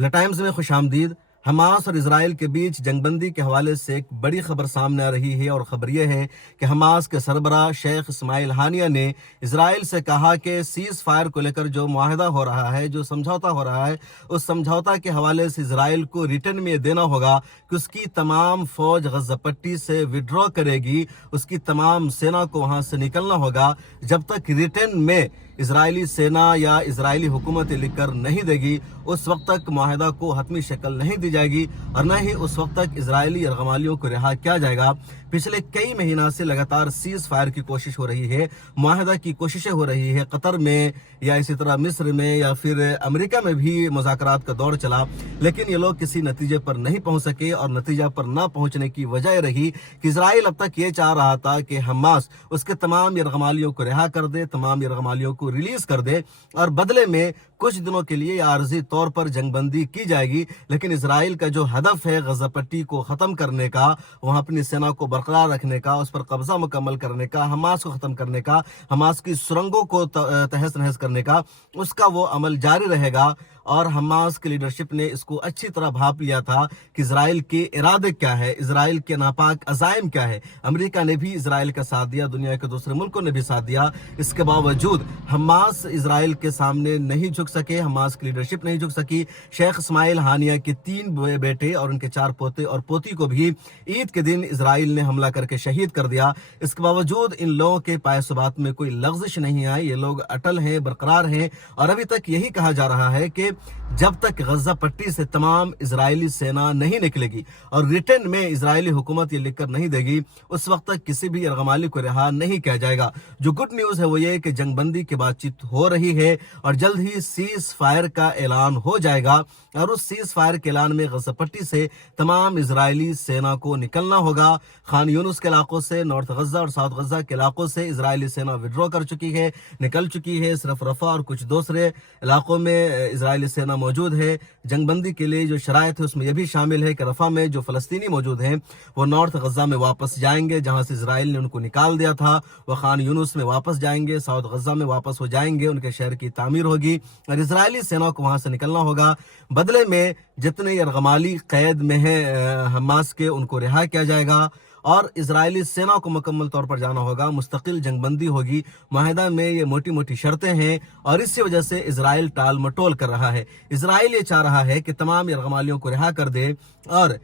The times में खुश आमदीद। हमास और इसराइल के बीच जंग बंदी के हवाले से एक बड़ी खबर सामने आ रही है, और खबर यह है कि हमास के सरबराह शेख इस्माइल हानिया ने इसराइल से कहा कि सीज फायर को लेकर जो मुआहदा हो रहा है, जो समझौता हो रहा है, उस समझौता के हवाले से इसराइल को रिटर्न में देना होगा कि उसकी तमाम फौज गजा पट्टी से विड्रॉ करेगी, उसकी तमाम सेना को वहां से निकलना होगा। जब तक रिटर्न में इसराइली सेना या इसराइली हुकूमत लिख कर नहीं देगी, उस वक्त तक मुआहदा को हतमी शक्ल नहीं दी जाएगी, और न ही उस वक्त तक इसराइली यरगमालियों को रिहा किया जाएगा। पिछले कई महीना से लगातार सीज फायर की कोशिश हो रही है, मुआहदा की कोशिशें हो रही है। कतर में या इसी तरह मिस्र में या फिर अमेरिका में भी मुज़ाकरात का दौर चला, लेकिन ये लोग किसी नतीजे पर नहीं पहुंच सके, और नतीजा पर ना पहुंचने की वजह रही कि इसराइल अब तक ये चाह रहा था कि हमास उसके तमाम यरगमालियों को रिहा कर दे, तमाम यरगमालियों को रिलीज कर दे, और बदले में कुछ दिनों के लिए आर्जी तौर पर जंगबंदी की जाएगी। लेकिन इसराइल का जो हदफ है गजा पट्टी को ख़त्म करने का, वहाँ अपनी सेना को बरकरार रखने का, उस पर कब्जा मुकम्मल करने का, हमास को ख़त्म करने का, हमास की सुरंगों को तहस नहस करने का, उसका वो अमल जारी रहेगा। और हमास की लीडरशिप ने इसको अच्छी तरह भांप लिया था कि इसराइल के इरादे क्या है, इसराइल के नापाक अज़ाइम क्या है। अमेरिका ने भी इसराइल का साथ दिया, दुनिया के दूसरे मुल्कों ने भी साथ दिया। इसके बावजूद हमास इसराइल के सामने नहीं झुक सके, हमास की लीडरशिप नहीं झुक सकी। शेख इस्माइल हानिया के 3 बेटे और उनके 4 पोते और पोती को भी ईद के दिन इसराइल ने हमला करके शहीद कर दिया। इसके बावजूद इन लोगों के पायसुबात में कोई लग़्ज़िश नहीं आई, ये लोग अटल हैं, बरकरार हैं, और अभी तक यही कहा जा रहा है कि जब तक गजा पट्टी से तमाम इजरायली सेना नहीं निकलेगी और रिटर्न में इजरायली हुकूमत ये लिखकर नहीं देगी, उस वक्त तक किसी भी यरगमाली को रिहा नहीं किया जाएगा। जो गुड न्यूज़ है वो ये कि जंगबंदी की बातचीत हो रही है और जल्द ही सीज फायर का ऐलान हो जाएगा, और उस सीज फायर के ऐलान में गजा पट्टी से तमाम इजरायली सेना को निकलना होगा। खान यूनुस के इलाकों से, नॉर्थ गजा और साउथ गजा के इलाकों से इजरायली सेना विड्रॉ कर चुकी है, निकल चुकी है। सिर्फ रफा और कुछ दूसरे इलाकों में इजरायली सेना मौजूद है। जंगबंदी के लिए जो शराइत है उसमें यह भी शामिल है कि रफा में जो फलस्तीनी मौजूद हैं वो नॉर्थ गजा में वापस जाएंगे, जहां से इजराइल ने उनको निकाल दिया था। वह खान यूनुस में वापस जाएंगे, साउथ गजा में वापस हो जाएंगे, उनके शहर की तामीर होगी और इजरायली सेना को वहां से निकलना होगा। बदले में जितने यरगमाली कैद में है हमास के, उनको रिहा किया जाएगा और इजरायली सेना को मुकम्मल तौर पर जाना होगा। मुस्तकिल जंगबंदी होगी। माहिदा में ये मोटी मोटी शर्तें हैं और इसी वजह से इजराइल टाल मटोल कर रहा है। इजराइल ये चाह रहा है कि तमाम यरगमालियों को रिहा कर दे और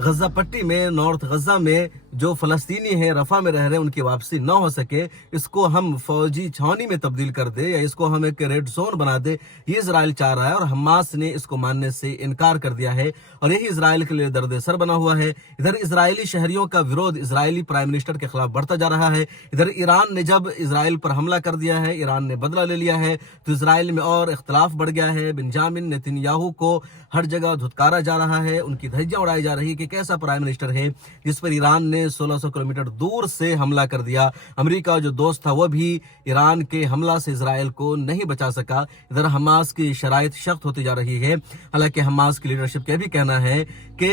गजा पट्टी में, नॉर्थ गजा में जो फलस्तीनी है, रफा में रह रहे हैं, उनकी वापसी न हो सके। इसको हम फौजी छावनी में तब्दील कर दे या इसको हम एक रेड जोन बना दे, ये इजराइल चाह रहा है और हमास ने इसको मानने से इनकार कर दिया है और यही इजराइल के लिए दर्द सर बना हुआ है। इधर इजरायली शहरियों का विरोध इजरायली प्राइम मिनिस्टर के खिलाफ बढ़ता जा रहा है। इधर ईरान ने जब इजराइल पर हमला कर दिया है, ईरान ने बदला ले लिया है, तो इजराइल में और इख्तलाफ बढ़ गया है। बेंजामिन नेतन्याहू को हर जगह धुतकारा जा रहा है, उनकी धज्जियां उड़ाई जा रही है कि कैसा प्राइम मिनिस्टर है जिस पर ईरान ने 1600 किलोमीटर दूर से हमला कर दिया। अमेरिका जो दोस्त था वो भी ईरान के हमला से इजराइल को नहीं बचा सका। इधर हमास की शराइत सख्त होती जा रही है। हालांकि हमास की लीडरशिप का भी कहना है कि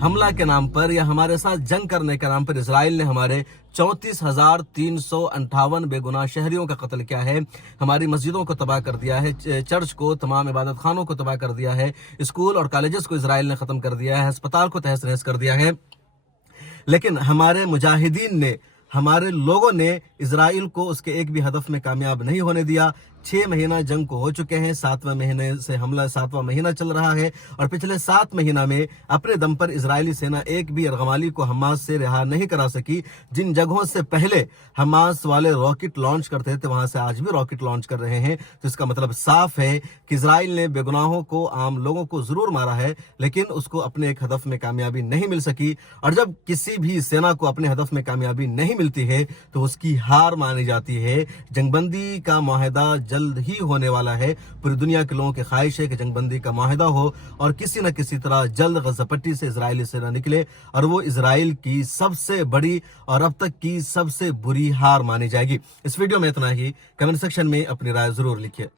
हमला के नाम पर या हमारे साथ जंग करने के नाम पर इजराइल ने हमारे 34,358 बेगुनाह शहरियों का कत्ल किया है, हमारी मस्जिदों को तबाह कर दिया है, चर्च को, तमाम इबादत खानों को तबाह कर दिया है, स्कूल और कॉलेजेस को इजराइल ने ख़त्म कर दिया है, अस्पताल को तहस नहस कर दिया है। लेकिन हमारे मुजाहिदीन ने, हमारे लोगों ने इजराइल को उसके एक भी हदफ में कामयाब नहीं होने दिया। 6 महीना जंग को हो चुके हैं, 7वें महीने से हमला 7वां महीना चल रहा है और पिछले 7 महीना में अपने दम पर इजरायली सेना एक भी यरगमाली को हमास से रिहा नहीं करा सकी। जिन जगहों से पहले हमास वाले रॉकेट लॉन्च करते थे वहां से आज भी रॉकेट लॉन्च कर रहे हैं, तो इसका मतलब साफ है कि इजराइल ने बेगुनाहों को, आम लोगों को जरूर मारा है, लेकिन उसको अपने एक हदफ में कामयाबी नहीं मिल सकी। और जब किसी भी सेना को अपने हदफ में कामयाबी नहीं मिलती है तो उसकी हार मानी जाती है। जंगबंदी का मुआहदा जल्द ही होने वाला है। पूरी दुनिया के लोगों की ख्वाहिश है कि जंगबंदी का मुआहदा हो और किसी न किसी तरह जल्द गजा पट्टी से इजरायली सेना निकले और वो इजराइल की सबसे बड़ी और अब तक की सबसे बुरी हार मानी जाएगी। इस वीडियो में इतना ही। कमेंट सेक्शन में अपनी राय जरूर लिखिए।